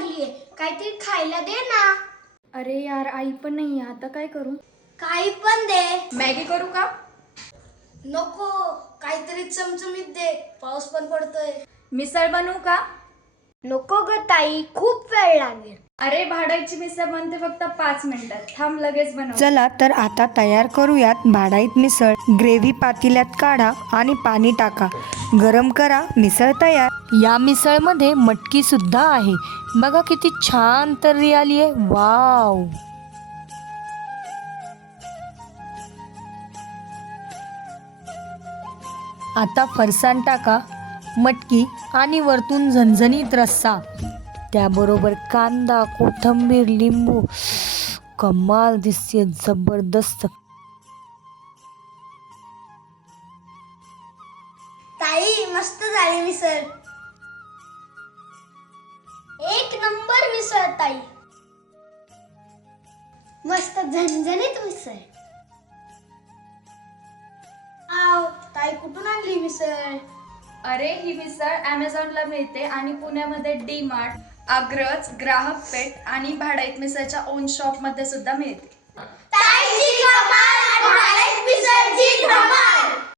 लागलीये, काहीतरी खायला दे ना. अरे यार, आई पण नाही, आता काय करू? काही पण दे. मॅगी करू का? नको, काहीतरी चमचमीत दे, पाऊस पण पडतोय. मिसळ बनवू का? नको ग ताई, खूप वेळ लागेल. अरे भाडाईची मिसळ बनते फक्त 5 मिनिटात, थांब लगेच बनव. चला तर आता तयार करूयात भाडाईत मिसळ. ग्रेव्ही पातेल्यात काढा आणि पाणी टाका, गरम करा, मिसळ तयार. या मिसळमध्ये मटकी सुद्धा आहे, बघा किती छान तर्री आली आहे. वाव. आता फरसाण टाका, मटकी आणि वरतून झणझणीत रस्सा, त्याबरोबर कांदा, कोथिंबीर, लिंबू. कमाल दिसते, जबरदस्त. ताई मस्त झाली मिसळ. एक नंबर मिसळ ताई. मस्त झणझणीत मिसळ. आव ताई, कुठून आणली मिसळ? अरे ही मिसळ Amazonला मिळते आणि पुण्यामध्ये डी मार्ट, अग्रज, ग्राहक पेठ आणि भाडाईत मिसळच्या ओन शॉप मध्ये सुद्धा मिळते. ताईची कमाल, भाडाईत मिसळची धमाल.